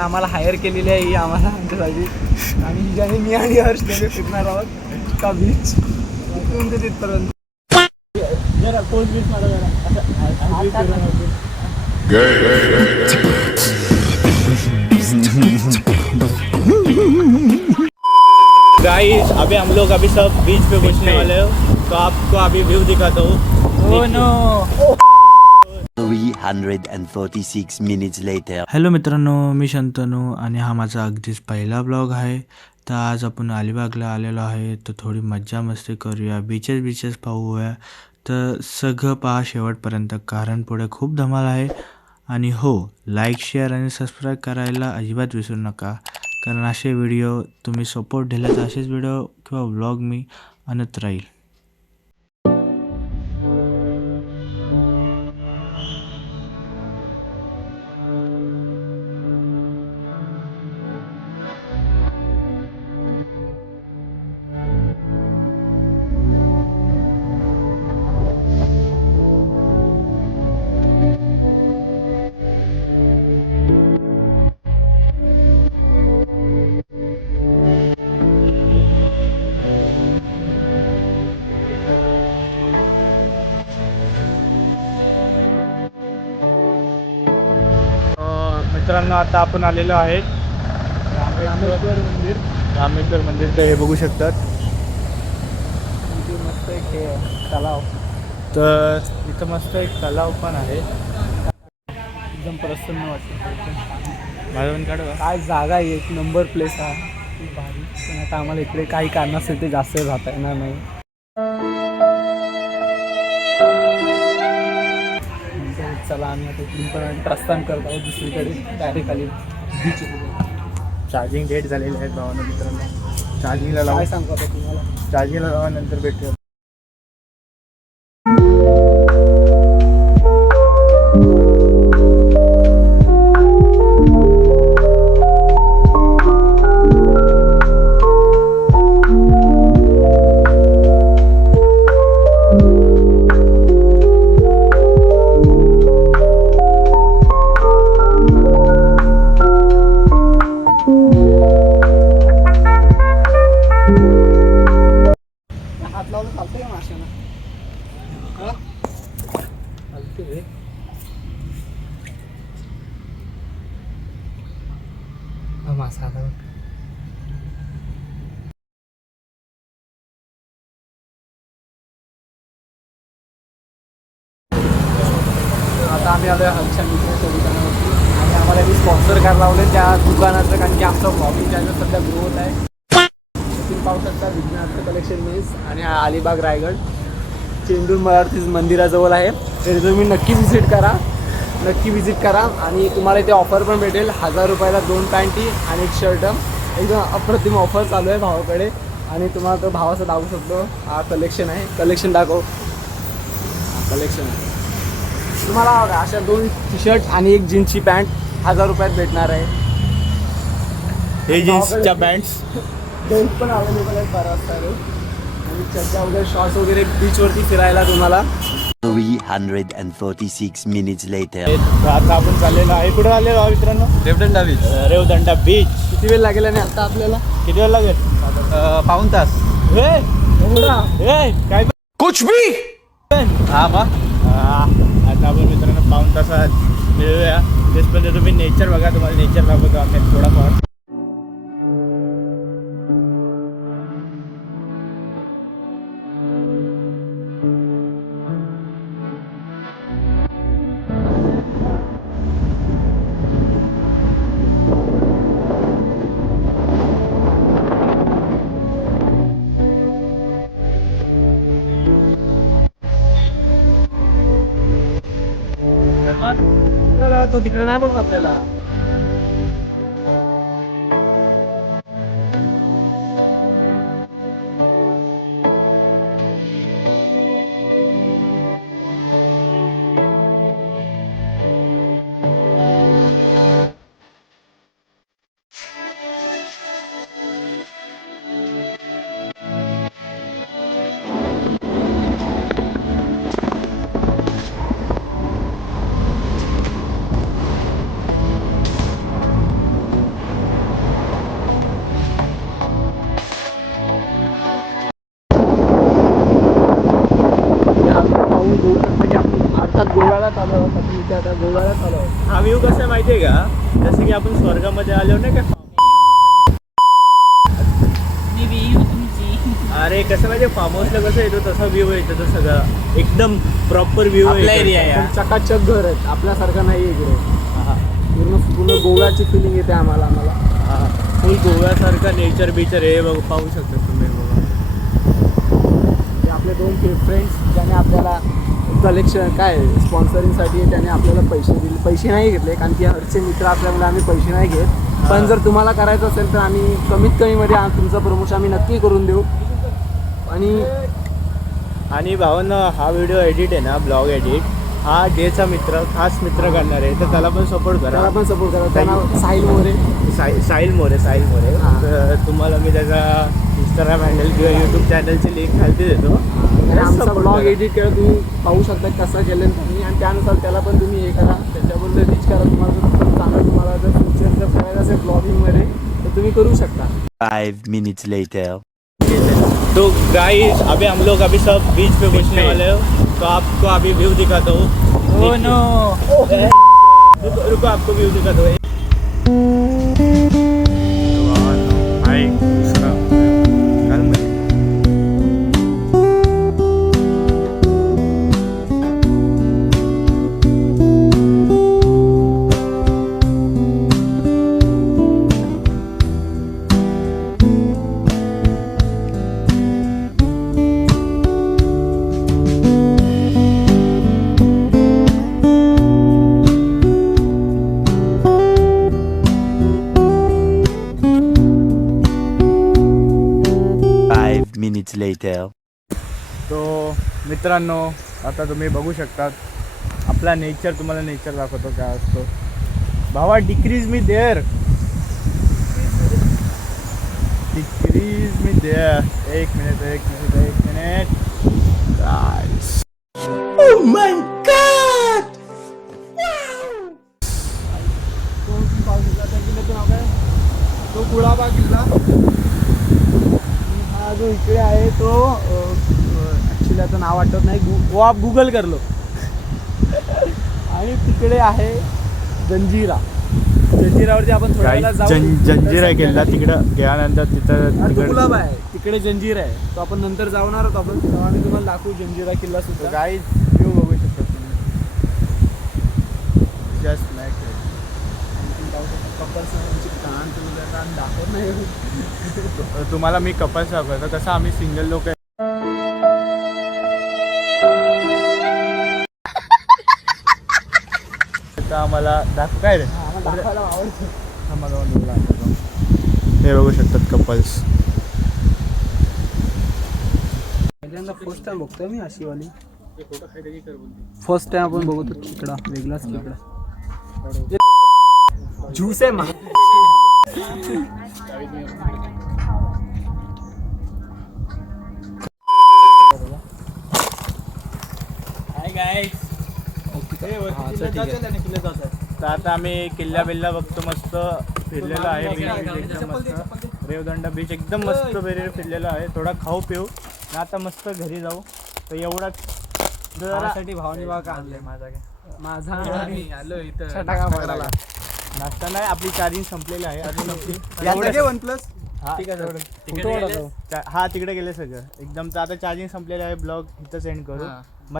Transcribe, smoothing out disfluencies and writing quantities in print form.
आम्हाला हायर केलेली आहे ही आम्हाला आमच्यासाठी आणि हिच्याने मी आणि हर्ष दोघे फिरणार आहोत का बीच इथून ते तिथपर्यंत जरा पोस्ट बीच मला गाइस अभी हम लोग अभी सब बीच पे पहुंचने वाले हो तो आपको अभी व्यू दिखाता हूँ। Oh no 346 minutes later. Hello मित्रांनो, मी शंतनू आणि हा माझा अगदीच पहिला ब्लॉग आहे. तर आज आपण अलिबागला आलेलो आहे. तर थोडी मज्जा मस्ती करूया, बीचेस पाहूया. तर सगळं पहा शेवटपर्यंत, कारण पुढे खूप धमाल आहे. आणि हो, लाईक शेअर आणि सबस्क्राईब करायला अजिबात विसरू नका, कारण असे व्हिडिओ तुम्ही सपोर्ट दिला तर असेच व्हिडिओ किंवा व्लॉग मी आणत राहील. मित्रांनो आता आपण आलेलो आहेत रामेश्वर मंदिर. तर हे बघू शकतात. मस्त एक हे तलाव तर इथं मस्त एक तलाव पण आहे. एकदम प्रसन्न वाटतं. माझं पण काढू का? काय जागा आहे, एक नंबर प्लेस हा खूप भारी. पण आता आम्हाला इकडे काही कारणासाठी जास्त राहता येणार नाही. चला आम्ही आता इथून प्रस्थान करत आहोत दुसरीकडे डायरेक्ट आली बीच. चार्जिंग डेट झालेली आहे भावानं. मित्रांनो चार्जिंगला लावा, काय सांगतो आता तुम्हाला. चार्जिंगला लावा, नंतर भेटूया. हात लावलं चालतं का माशांना? हा चालते रे. मासा आता आता आम्ही आलो आहे हर्षा मित्राच्या दुकानावरती आणि आम्हाला मी स्पॉन्सर करायला लावले त्या दुकानाचं, कारण की आमचं ब्लॉगिंग चॅनल सध्या ग्रोथ आहे. तुम्ही पाहू शकता विज्ञानचं कलेक्शन मीन्स आणि हा अलिबाग रायगड चेंडूर मराठी मंदिराजवळ आहे. तर तुम्ही नक्की विजिट करा आणि तुम्हाला इथे ऑफर पण भेटेल. 1000 रुपयाला 2 पॅन्टी आणि 1 शर्ट. एकदम अप्रतिम ऑफर चालू आहे भावाकडे आणि तुम्हाला तो भावाचं दाखवू शकतो. हा कलेक्शन आहे, कलेक्शन दाखव. कलेक्शन आहे तुम्हाला अशा 2 टी शर्ट आणि 1 जीन्सची पॅन्ट 1000 रुपयात भेटणार आहे. हे जीन्सच्या पॅन्ट्स बेल्ट पण अवेलेबल आहेत बराच सारे आणि चड्डा वगैरे शॉर्ट्स वगैरे बीचवरती फिरायला तुम्हाला. 346 minutes later. आता आपण चाललेलो आहे. कुठं आलेलो आहे मित्रांनो? रेवदंडा बीच. रेवदंडा बीच. किती वेळ लागेल आणि आता आपल्याला? किती वेळ लागेल? पाऊण तास. काय कुछ भी. हा बा. आता आपण मित्रांनो पाऊण तासात मिळूया. तेचपर्यंत तुम्ही नेचर बघा. तुम्हाला नेचर दाखवतो आम्ही थोडाफार. तो तिकडे नाही बघ आपल्याला. गोव्याला चालू आहोत. आपण इथे आता गोव्याला चालू आहोत. हा व्ह्यू कसं आहे माहिती आहे का, जसं की आपण स्वर्गामध्ये आलो नाही का. अरे कसं माहिती फार्म हाऊसला कसं येतो तसा व्ह्यू येतो, तो सगळं एकदम प्रॉपर व्ह्यू एरिया आहे. चकाचक घर आहेत, आपल्यासारखं नाही इकडे. हा पूर्ण गोव्याची फिलिंग येते आम्हाला. फुल गोव्यासारखं नेचर बीचर हे बघ, पाहू शकता तुम्ही बघा. हे आपले 2 फ्रेंड्स ज्याने आपल्याला कलेक्शन काय स्पॉन्सरिंगसाठी त्याने आपल्याला पैसे दिले. पैसे नाही घेतले कारण की हरचे मित्र असल्यामुळे आम्ही पैसे नाही घेत. पण जर तुम्हाला करायचं असेल तर आम्ही कमीत कमीमध्ये तुमचं प्रमोशन आम्ही नक्की करून देऊ. आणि भावांना हा व्हिडिओ एडिट आहे ना, ब्लॉग एडिट, हा डेचा मित्र खास मित्र करणार आहे, तर त्याला पण सपोर्ट करा. त्यांना साहिल मोरे. साहिल मोरे हां. तर तुम्हाला मी त्याचा इंस्टाग्राम हँडल किंवा यूट्यूब चॅनलची लिंक खालती देतो. आमचा ब्लॉग एडिट केला तुम्ही पाहू शकता कसं केलं तुम्ही, आणि त्यानुसार त्याला पण तुम्ही हे करा, त्याच्याबरोबर रीच करा. तुम्हाला जर चांगलं तुम्हाला जर फ्युचर जर करायचं असेल ब्लॉगिंगमध्ये तर तुम्ही करू शकता. 5 minutes later. तो गाइस अभी हम लोग अभी सब बीच पे पहुंचने वाले हो, तो आपको अभी व्यू दिखाता हूँ. Oh no! रुको आपको व्यू दिखाता हूँ. Minutes later. तो मित्रांनो आता तुम्ही बघू शकतात आपला नेचर, तुम्हाला नेचर दाखवतो काय असतो. भावा decrease me there, decrease me there. एक minute guys. Oh my god. तो कुळाबा किल्ला हा जो इकडे आहे तो ॲक्च्युली त्याचं नाव आठवत नाही, वो आप गुगल कर लो. आणि तिकडे आहे जंजिरावरती आपण थोड्या वेळेला जाऊ. जंजिरा किल्ला तिकडं गेल्यानंतर तिथं गुलाब आहे तिकडे, जंजीर आहे तो आपण नंतर जाणार आहोत. आपण तेव्हा आम्ही तुम्हाला दाखवू जंजिरा किल्ला सुद्धा. गाइस व्ह्यू बघू शकता तुम्ही. जस्ट लाईक दाखवत नाही. तुम्हाला मी कपल्स दाखवतो कसं आम्ही सिंगल लोक आहे. आम्हाला दाखव काय रे, दाखवायला आवडतं. हे बघू शकतात कपल्स. पहिल्यांदा फर्स्ट टाइम बघतोय मी अशी वाली. फर्स्ट टाइम आपण बघतो खेकडा, वेगळाच खेकडा. ज्यूस आहे मा. तर आता आम्ही किल्ला बिल्ला बघतो, मस्त फिरलेलो आहे. बीच एकदम मस्त, रेवदंडा बीच एकदम मस्त फिरलेलो आहे. थोडा खाऊ पिऊ आणि आता मस्त घरी जाऊ. तर एवढाच जरासाठी भावनी बा का आणलंय माझा आलो इथं छटाका पडायला. नाश्ता नाही, आपली चार्जिंग संपलेली आहे अजून. OnePlus. हा ठीक आहे, हा तिकडे गेले सगळं एकदम. तर आता चार्जिंग संपलेलं आहे. ब्लॉग इथं सेंड करू.